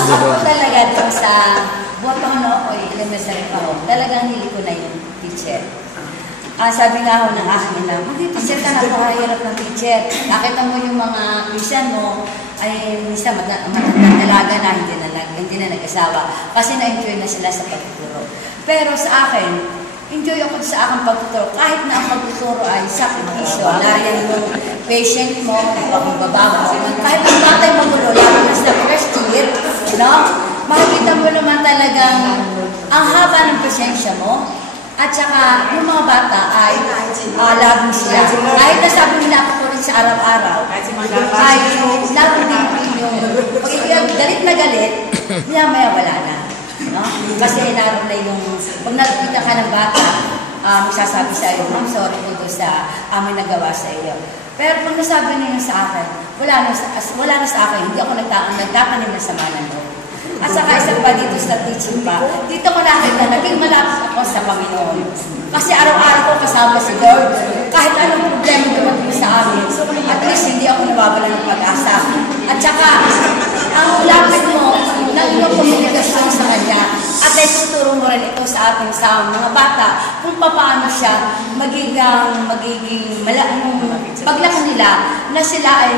Ako talaga dito sa botong no, o elementary pa ako, talagang hili ko na yung teacher. Sabi nga ako ng akin na, mag-teacher ka, napakahirap ng teacher. Nakita mo yung mga pinsan mo, ay minsan matandang dalaga na, hindi na nag-asawa. Kasi na-enjoy na sila sa pagtuturo. Pero sa akin, enjoy ako sa aking pagtuturo. Kahit na ang pagtuturo ay sakripisyo, lariyan mo, patient mo, pagbababa mo. Kahit ang batay magulo, lalo na sa first year, no? Makikita mo naman talagang ang haba ng presensya mo. At saka, yung mga bata ay labing sila. Kahit na sabi nila ako rin sa araw-araw, ay labing din yung galit na galit, maya wala na. No? Kasi naroon na yung, pag nakikita ka ng bata, magsasabi sa iyo, ma'am, sorry po sa amin nagawa sa iyo. Pero pag nasabi niya sa akin, wala na sa akin, hindi ako nagtatanim na sama ng loob. At saka isa pa dito sa teaching pa, dito ko nakita, naging malapit ako sa Panginoon. Kasi araw-araw ko kasama si Lord. Kahit anong problema dumating sa amin, at least hindi ako nawawala ng pag-asa. At saka, ang lapit mo, ng iyong komunikasyon sa Kanya, at ay tuturo mo rin ito sa ating sa mga bata, kung paano siya magiging paglaki nila na sila ay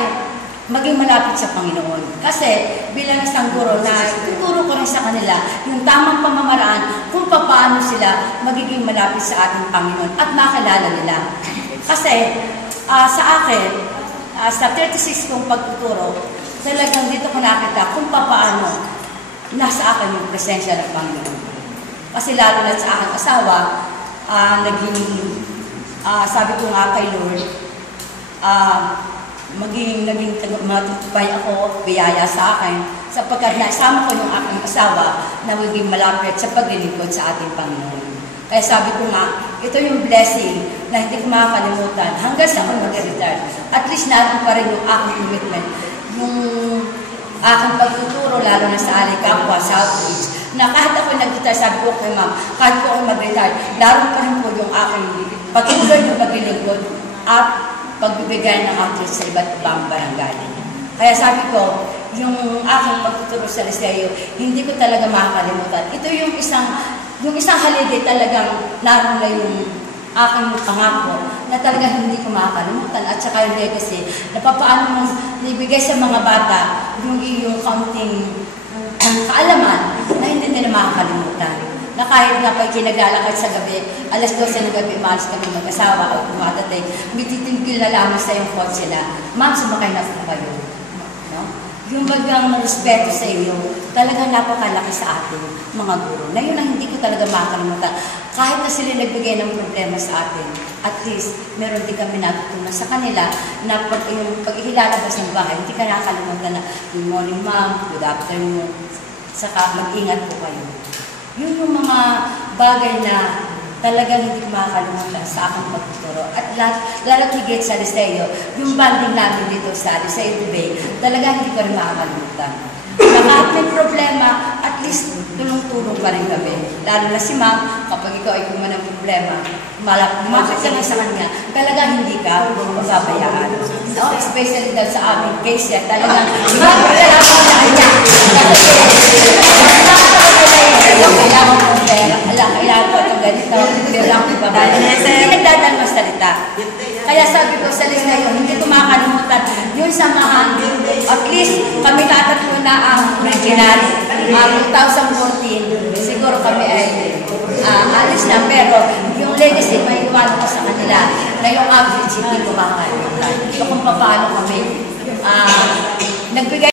maging malapit sa Panginoon. Kasi bilang isang guro na tuturo ko rin sa kanila yung tamang pamamaraan kung paano sila magiging malapit sa ating Panginoon at makilala nila. Kasi sa akin, sa 36 kong pagtuturo, talagang dito ko nakita kung paano nasa akin yung presensya ng Panginoon. Kasi lalo na sa aking asawa, sabi ko nga kay Lord, naging matutupay ako, biyaya sa akin, sapagkat naisama ko yung aking asawa na maging malapit sa paglilingkod sa ating Panginoon. Kaya sabi ko nga, ito yung blessing na hindi ko makakalimutan hanggang sa ako mag-retire. At least naroon pa rin yung aking commitment, yung aking pagtuturo, lalo na sa Alicapua, sa outreach, na kahit ako nag-retire, sabi ko kay ma'am, kahit ko ako mag-retire, naroon pa rin po yung aking patuloy na paglilingkod at pagbibigay ng outreach sa iba't ibang barangay. Kaya sabi ko, yung aking pagtuturo sa Liceo, hindi ko talaga makakalimutan. Ito yung isang holiday talagang naroon na yung aking pangako na talagang hindi ko makakalimutan. At saka yung legacy, na paano mo ibigay sa mga bata yung iyong kaunting kaalaman na hindi nila makakalimutan. Na kahit nga pa'y kinaglalakad sa gabi, alas 12 ng gabi, maalis kami mag-asawa o kumadating, mititingkil na lamang sa yung kotse na, ma'am, sumakay na po kayo. No? Yung bagang respeto sa iyo, talagang napakalaki sa ating mga guro. Na yun ang hindi ko talaga makakalimutan. Kahit na sila nagbigay ng problema sa atin, at least, meron din kami natutunan sa kanila na pag ilalabas ng bahay, hindi ka nakakalimutan na, good morning, ma'am, good afternoon, saka mag-ingat po kayo. Yun yung mga bagay na talagang hindi ko makakalimutan sa aking pagtuturo. At lalo't higit sa Liceo, yung banding namin dito sa Liceo Bay, talagang hindi ko rin makakalimutan. Kahit may problema, at least tulong-tulong pa rin kami. Lalo na si ma'am, kapag ikaw ay kuman ng problema, lumapit ka na sa kanya, talagang hindi ka mababayaan. No? Especially dahil sa aming case yan, talagang lumapit ka na sa kanya. Kailangan ko pera, kailangan ko itong ganito, kailangan ko ba hindi nagdadaan mas salita. Kaya sabi ko sa Liceo, hindi ko makakalimutan yung samahan. At least, kami natatlo na ang original. 2014, siguro kami ay alis na. Pero yung legacy, may iwan ko sa kanila na yung average, hindi ko makakalimutan. So kung paano kami nagbigay